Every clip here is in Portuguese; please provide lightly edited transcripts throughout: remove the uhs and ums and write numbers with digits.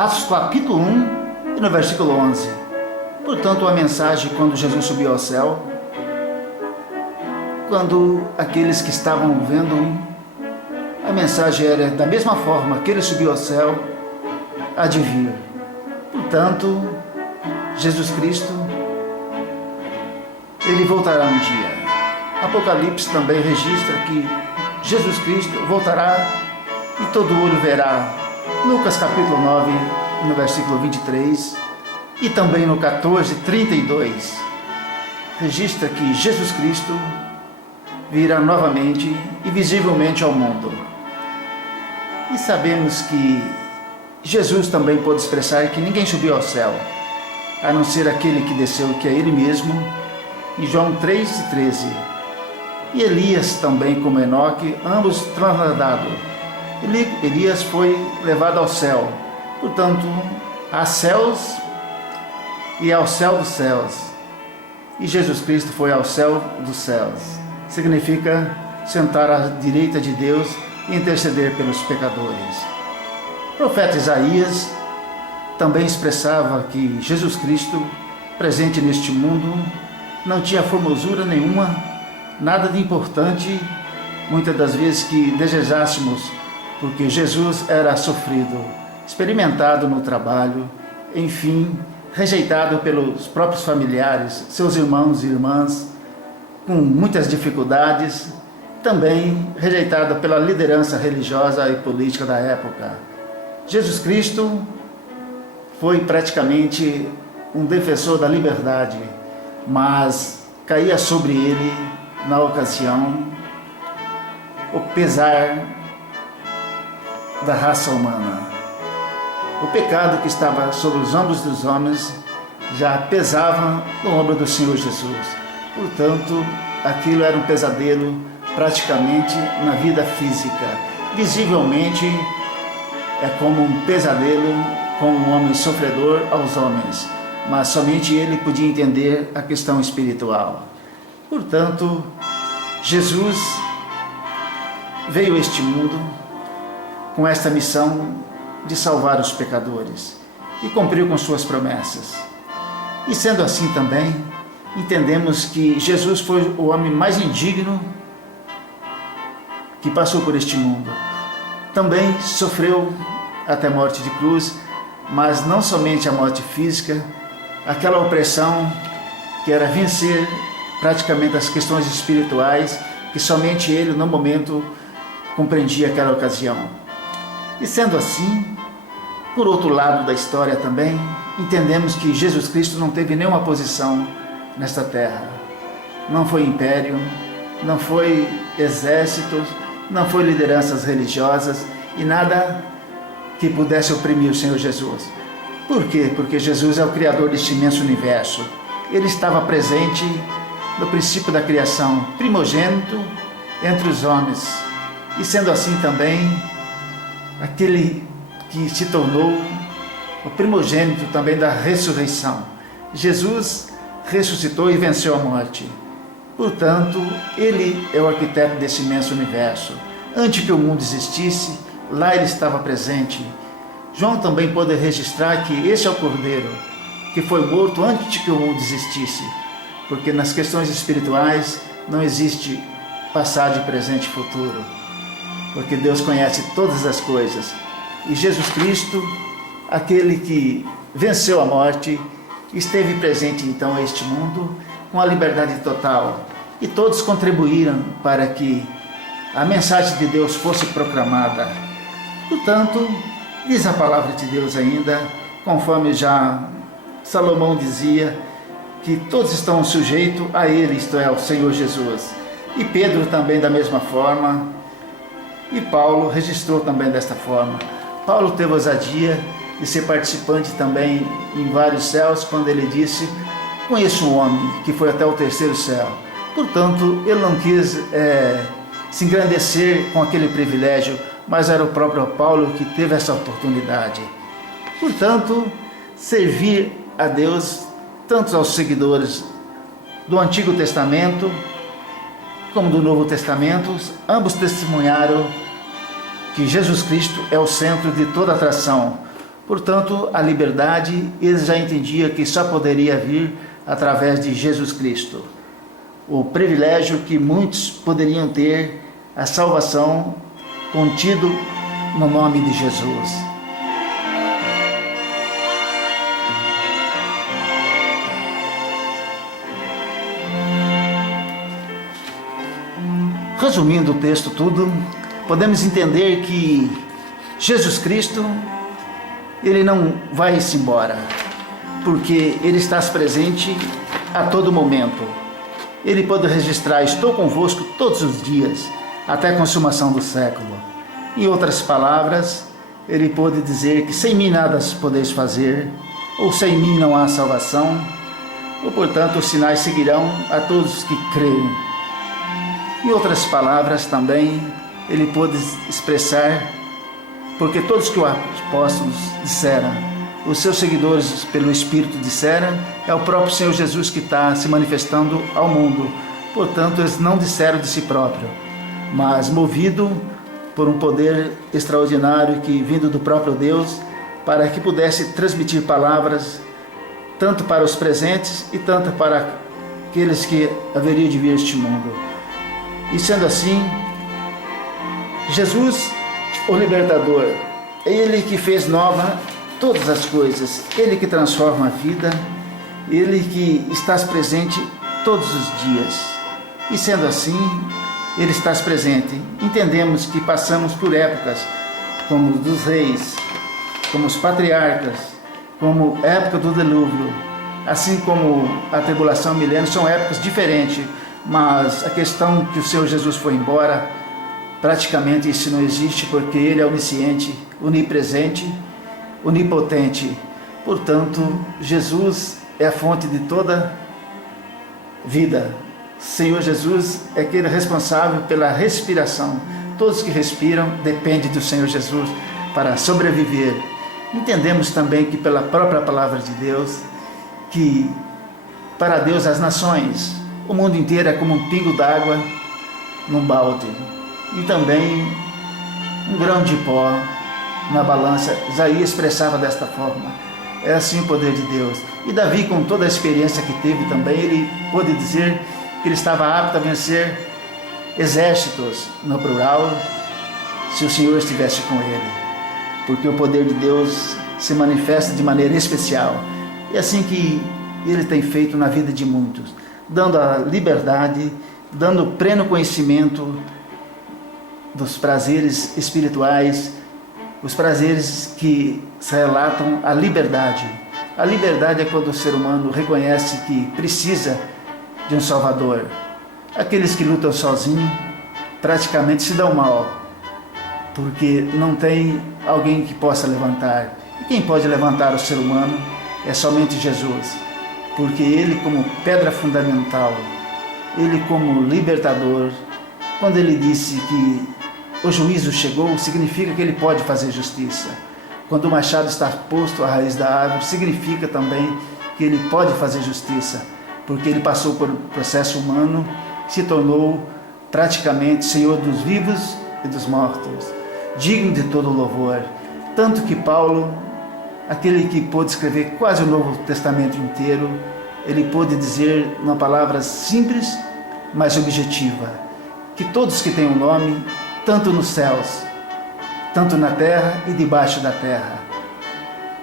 Atos capítulo 1 e no versículo 11. Portanto, a mensagem quando Jesus subiu ao céu, quando aqueles que estavam vendo, a mensagem era da mesma forma que ele subiu ao céu, há de vir. Portanto, Jesus Cristo, ele voltará um dia. Apocalipse também registra que Jesus Cristo voltará e todo olho verá. Lucas capítulo 9, no versículo 23, e também no 14, 32, registra que Jesus Cristo virá novamente e visivelmente ao mundo. E sabemos que Jesus também pôde expressar que ninguém subiu ao céu, a não ser aquele que desceu, que é Ele mesmo, em João 3,13. E Elias também, como Enoque, ambos transladados. Elias foi levado ao céu, portanto, a céus e ao céu dos céus. E Jesus Cristo foi ao céu dos céus. Significa sentar à direita de Deus e interceder pelos pecadores. O profeta Isaías também expressava que Jesus Cristo, presente neste mundo, não tinha formosura nenhuma, nada de importante, muitas das vezes que desejássemos, porque Jesus era sofrido, experimentado no trabalho, enfim, rejeitado pelos próprios familiares, seus irmãos e irmãs, com muitas dificuldades, também rejeitado pela liderança religiosa e política da época. Jesus Cristo foi praticamente um defensor da liberdade, mas caía sobre ele, na ocasião, o pesar da raça humana. O pecado que estava sobre os ombros dos homens já pesava no ombro do Senhor Jesus. Portanto, aquilo era um pesadelo praticamente na vida física. Visivelmente, é como um pesadelo com um homem sofredor aos homens, mas somente ele podia entender a questão espiritual. Portanto, Jesus veio a este mundo com esta missão de salvar os pecadores e cumpriu com suas promessas. E sendo assim também, entendemos que Jesus foi o homem mais indigno que passou por este mundo. Também sofreu até a morte de cruz, mas não somente a morte física, aquela opressão que era vencer praticamente as questões espirituais, que somente ele, no momento, compreendia aquela ocasião. E sendo assim, por outro lado da história também, entendemos que Jesus Cristo não teve nenhuma posição nesta terra. Não foi império, não foi exército, não foi lideranças religiosas e nada que pudesse oprimir o Senhor Jesus. Por quê? Porque Jesus é o Criador deste imenso universo. Ele estava presente no princípio da criação, primogênito entre os homens. E sendo assim também, aquele que se tornou o primogênito também da ressurreição. Jesus ressuscitou e venceu a morte. Portanto, ele é o arquiteto desse imenso universo. Antes que o mundo existisse, lá ele estava presente. João também pode registrar que esse é o Cordeiro, que foi morto antes que o mundo existisse, porque nas questões espirituais não existe passado, presente e futuro, porque Deus conhece todas as coisas. E Jesus Cristo, aquele que venceu a morte, esteve presente então a este mundo com a liberdade total. E todos contribuíram para que a mensagem de Deus fosse proclamada. Portanto, diz a palavra de Deus ainda, conforme já Salomão dizia, que todos estão sujeitos a Ele, isto é, ao Senhor Jesus. E Pedro também da mesma forma, e Paulo registrou também desta forma. Paulo teve ousadia de ser participante também em vários céus, quando ele disse: conheço um homem que foi até o terceiro céu. Portanto, ele não quis se engrandecer com aquele privilégio, mas era o próprio Paulo que teve essa oportunidade. Portanto, servir a Deus, tanto aos seguidores do Antigo Testamento como do Novo Testamento, ambos testemunharam que Jesus Cristo é o centro de toda atração. Portanto, a liberdade, eles já entendiam que só poderia vir através de Jesus Cristo. O privilégio que muitos poderiam ter, a salvação contido no nome de Jesus. Resumindo o texto tudo, podemos entender que Jesus Cristo, ele não vai-se embora, porque ele está presente a todo momento. Ele pode registrar: estou convosco todos os dias, até a consumação do século. Em outras palavras, ele pode dizer que sem mim nada podeis fazer, ou sem mim não há salvação, ou portanto os sinais seguirão a todos os que creem. Em outras palavras também, ele pode expressar: porque todos que os apóstolos disseram, os seus seguidores pelo Espírito disseram, é o próprio Senhor Jesus que está se manifestando ao mundo. Portanto, eles não disseram de si próprio, mas movido por um poder extraordinário que vindo do próprio Deus, para que pudesse transmitir palavras tanto para os presentes e tanto para aqueles que haveriam de vir a este mundo. E sendo assim, Jesus, o libertador, é Ele que fez nova todas as coisas, Ele que transforma a vida, Ele que está presente todos os dias. E sendo assim, Ele está presente. Entendemos que passamos por épocas como dos reis, como os patriarcas, como a época do dilúvio, assim como a tribulação milênio, são épocas diferentes, mas a questão que o Senhor Jesus foi embora, praticamente isso não existe, porque Ele é onisciente, onipresente, onipotente. Portanto, Jesus é a fonte de toda vida. Senhor Jesus é aquele responsável pela respiração. Todos que respiram dependem do Senhor Jesus para sobreviver. Entendemos também que pela própria palavra de Deus, que para Deus as nações, o mundo inteiro é como um pingo d'água num balde, e também um grão de pó na balança. Isaías expressava desta forma. É assim o poder de Deus. E Davi, com toda a experiência que teve também, ele pôde dizer que ele estava apto a vencer exércitos, no plural, se o Senhor estivesse com ele, porque o poder de Deus se manifesta de maneira especial. E assim que Ele tem feito na vida de muitos, dando a liberdade, dando pleno conhecimento dos prazeres espirituais, os prazeres que se relatam à liberdade. A liberdade é quando o ser humano reconhece que precisa de um Salvador. Aqueles que lutam sozinhos praticamente se dão mal, porque não tem alguém que possa levantar. E quem pode levantar o ser humano é somente Jesus, porque Ele, como pedra fundamental, Ele como libertador, quando Ele disse que o juízo chegou, significa que Ele pode fazer justiça. Quando o machado está posto à raiz da árvore, significa também que Ele pode fazer justiça, porque Ele passou por um processo humano, se tornou praticamente Senhor dos vivos e dos mortos, digno de todo louvor. Tanto que Paulo, aquele que pôde escrever quase o Novo Testamento inteiro, ele pôde dizer uma palavra simples, mas objetiva, que todos que têm um nome, tanto nos céus, tanto na terra e debaixo da terra,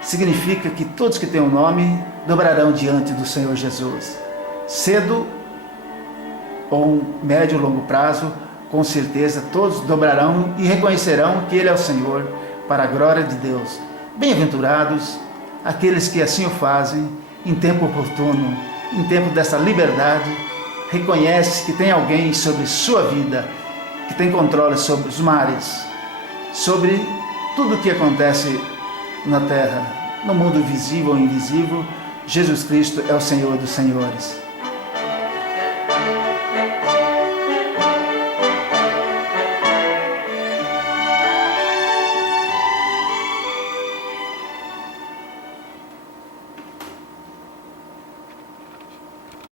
significa que todos que têm um nome dobrarão diante do Senhor Jesus. Cedo ou médio ou longo prazo, com certeza todos dobrarão e reconhecerão que Ele é o Senhor, para a glória de Deus. Bem-aventurados aqueles que assim o fazem, em tempo oportuno, em tempo dessa liberdade, reconhece que tem alguém sobre sua vida, que tem controle sobre os mares, sobre tudo o que acontece na terra, no mundo visível ou invisível. Jesus Cristo é o Senhor dos senhores.